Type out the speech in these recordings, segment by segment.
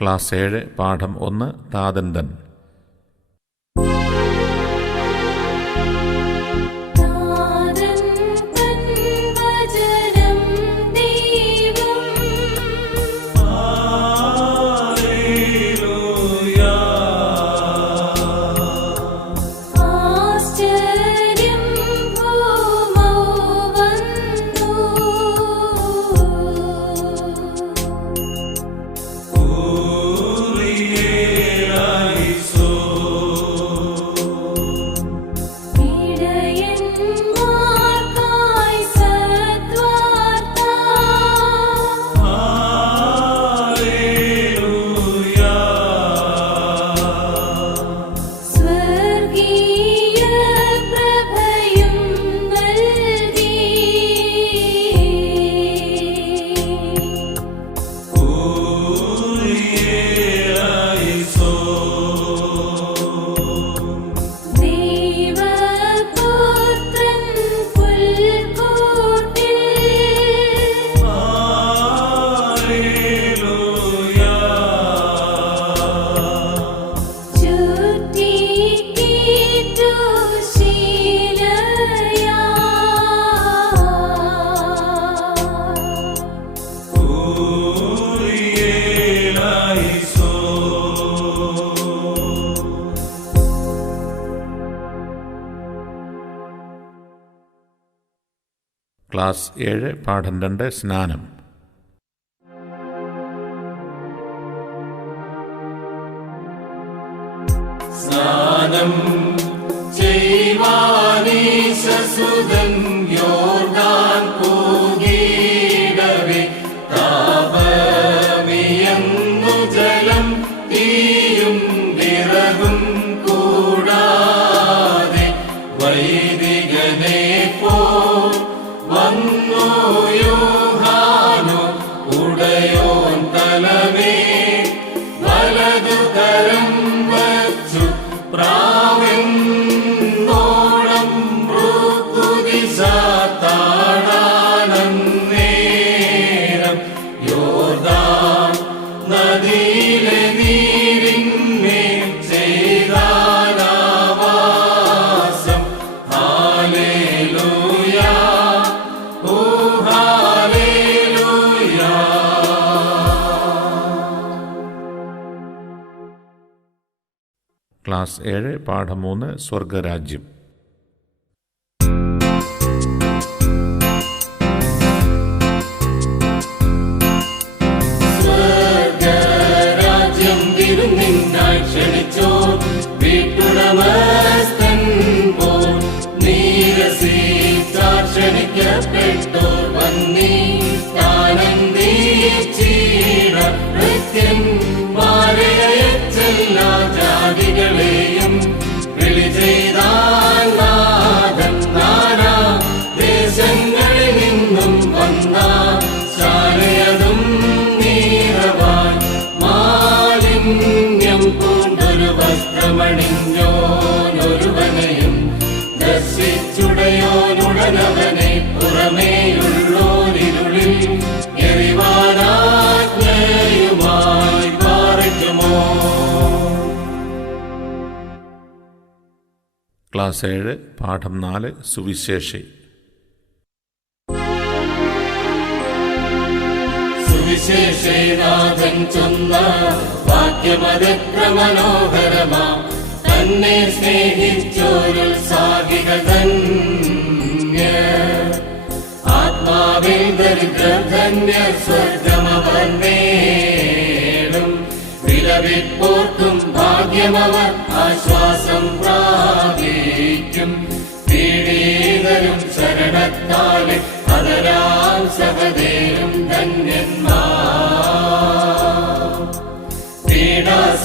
Class ഏഴ് പാഠം ഒന്ന് താതന്തൻ ക്ലാസ് ഏഴ് പാഠം രണ്ട് സ്നാനം. സ്നാനം ചെയ്വാനീശസുതൻ ക്ലാസ് ഏഴ് പാഠം മൂന്ന് സ്വർഗരാജ്യം വസ്ത്രമണിഞ്ഞോനൊരുവനെയും ദർശിച്ചുടയോനുടനവനെ പുറമേയുള്ളോരിരുളിൽ ക്ലാസ് ഏഴ് പാഠം നാല് സുവിശേഷി. സുവിശേഷനാഥൻ ചൊന്ന വാക്യമതെത്ര മനോഹരമാ തന്നെ സ്നേഹിച്ചോരുത്സാഹിക ധന്യ ആത്മാവിൽ ദരിദ്രധന്യ സ്വർഗമവർ നേടും വിലപിപ്പോർക്കും ഭാഗ്യമവർ ആശ്വാസം പ്രാപിക്കും. പീഡീതരും ശരണത്താലും അതരാം സഹദേരും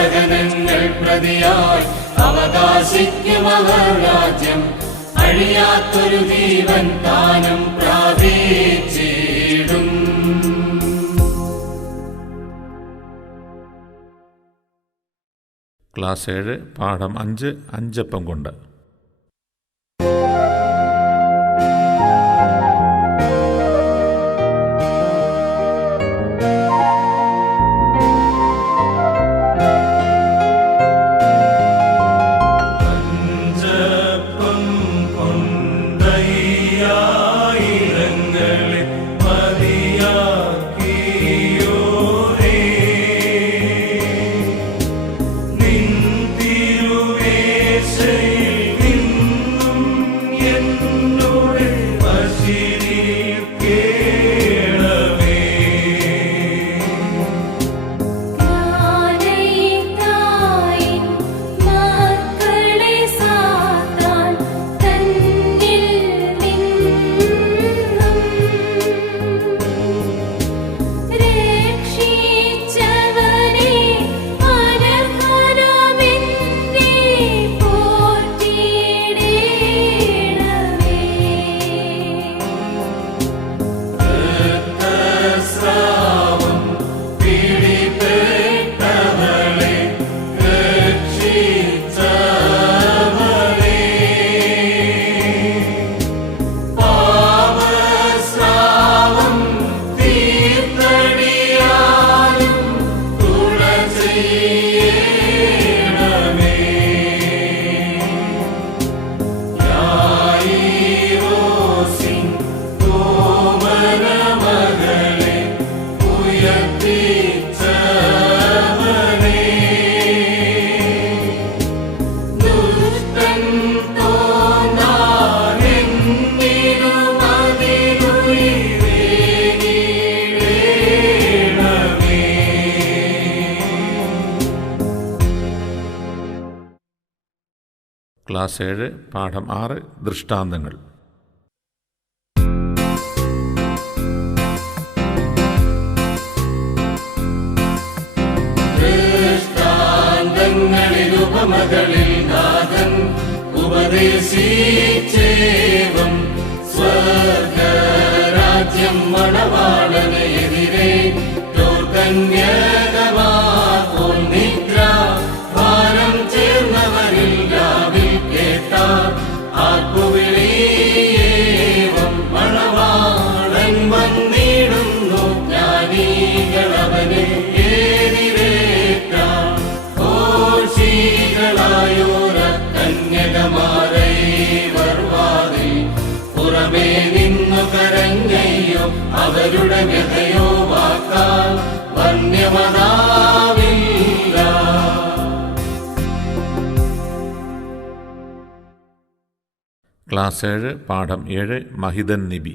പീഡാസഹനങ്ങൾ പ്രതിയായി അവകാശിക്കും അവർ രാജ്യം അഴിയാത്തൊരു ജീവൻ താനും പ്രാപിച്ചിടും. ക്ലാസ് ഏഴ് പാഠം അഞ്ച് അഞ്ചപ്പം കൊണ്ട്. ക്ലാസ് ഏഴ് പാഠം ആറ് ദൃഷ്ടാന്തങ്ങൾ. ഉപമകളിൽ മണവാളനെതിരെ ദൗർകന്യ കരങ്ങയോ അവരുടെ ഗതയോ വാക്കാൽ വന്യമതാവില്ല ക്ലാസ് ഏഴ് പാഠം ഏഴ് മഹിതൻ നിബി.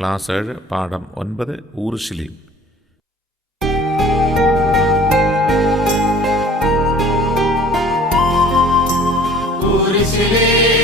ക്ലാസ് ഏഴ് പാഠം ഒൻപത് ഊർഷിലീം ഊർഷിലീം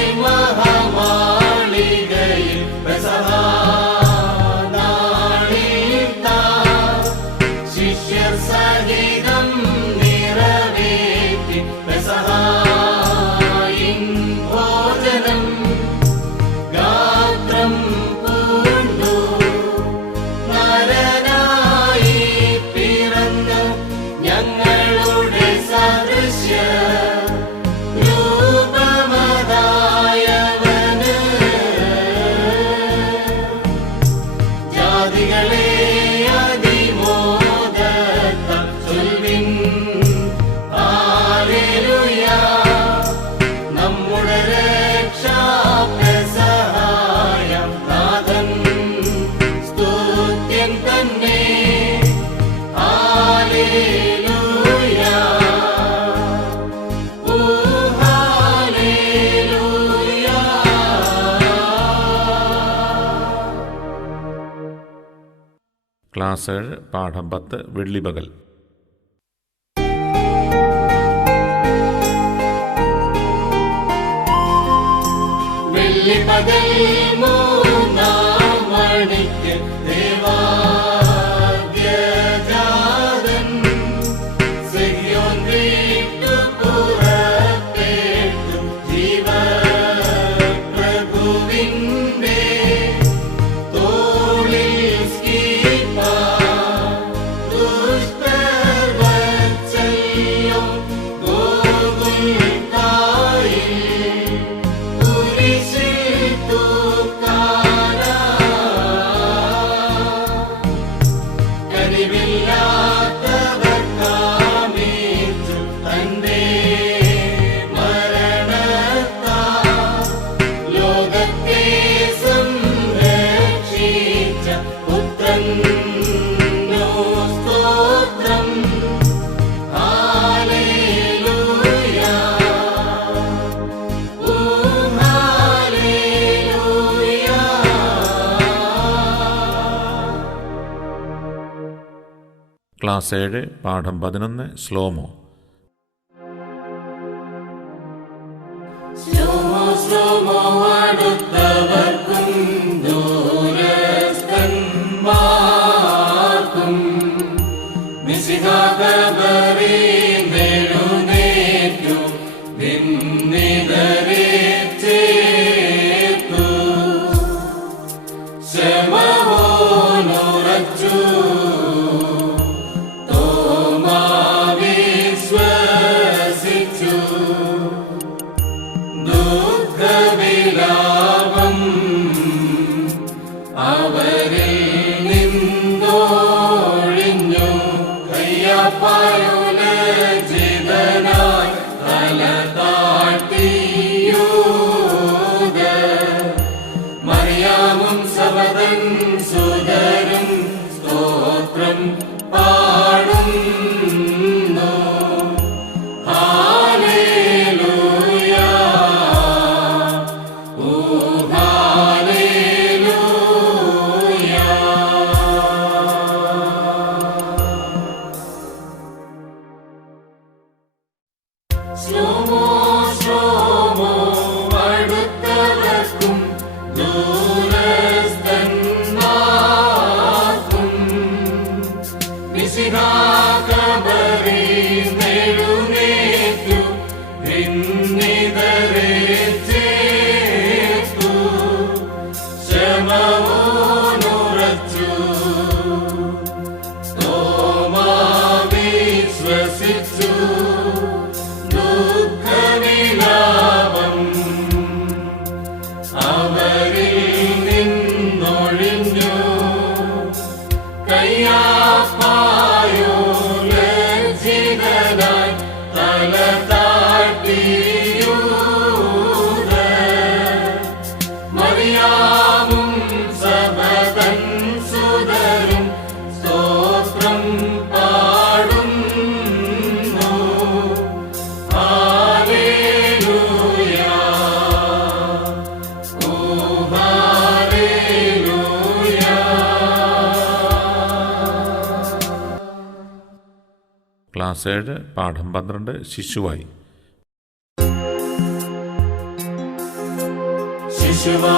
ക്ലാസ് ഏഴ് പാഠം പത്ത് വെള്ളിപകൽ വെള്ളിപകൽ ക്ലാസ് ഏഴ് പാഠം പതിനൊന്ന് സ്ലോമോ മിസിഹാ சுதன் சுதன் ക്ലാസ് ഏഴ് പാഠം പന്ത്രണ്ട് ശിശുവായി. ശിശുവാ.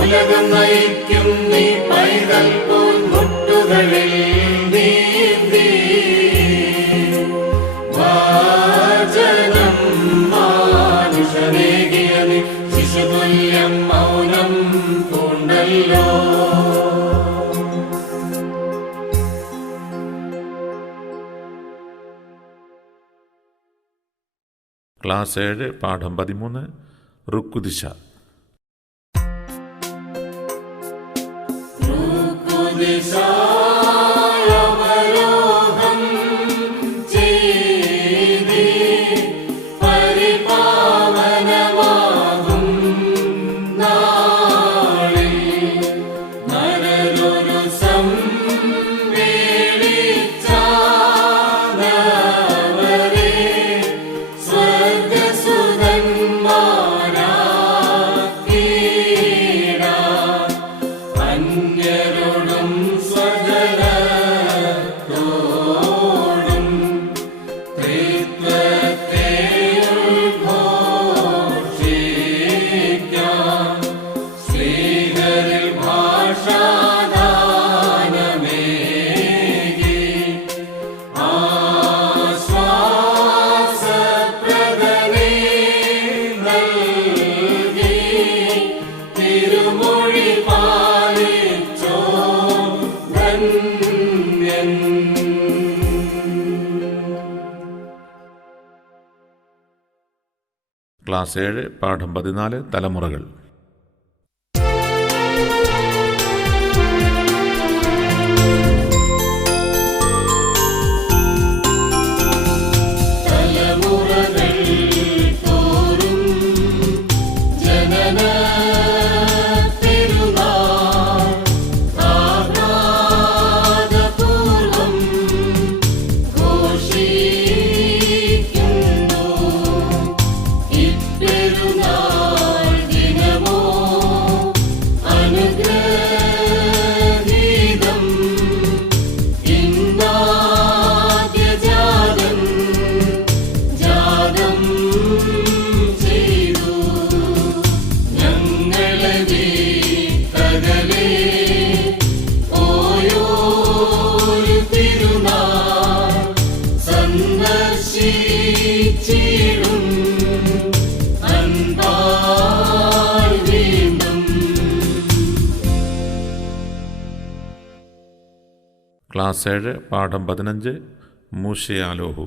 ഉലകം നയിക്കും നീ പൈതൽ പോൽ മുട്ടുകളിൽ നീന്തി. വാചനം മാനുഷനേകിയ നീ ശിശുതുല്യം മൗനം പൂണ്ടല്ലോ. ക്ലാസ് ഏഴ് പാഠം പതിമൂന്ന്. റുക്കുദിശ ക്ലാസ് ഏഴ് പാഠം പതിനാല് തലമുറകൾ. ക്ലാസ് ഏഴ് പാഠം പതിനഞ്ച് മൂഷയാലോഹു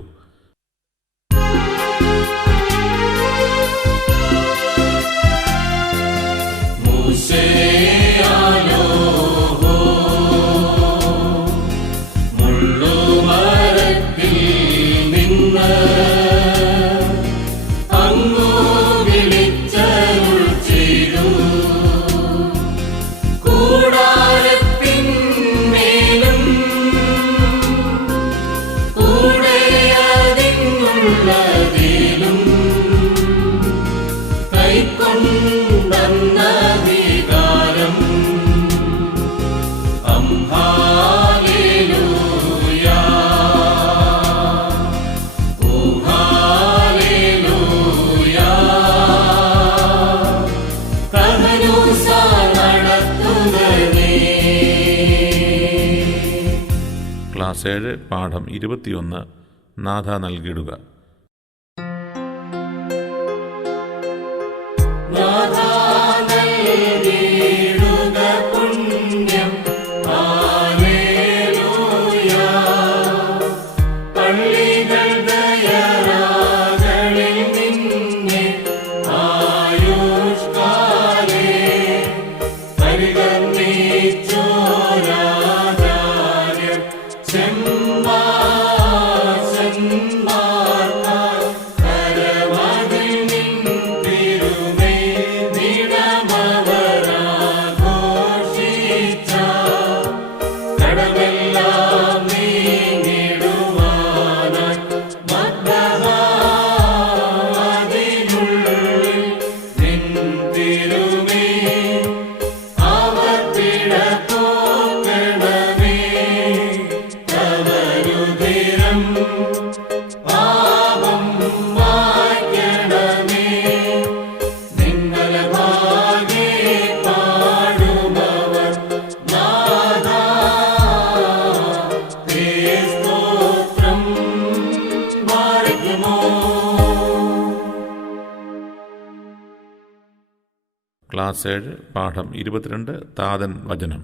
മൂഷയാലോഹു ഏഴ് പാഠം ഇരുപത്തിയൊന്ന് നാഥ നൽകിയിടുക. പാസേഴ് പാഠം ഇരുപത്തിരണ്ട് താതൻ വചനം.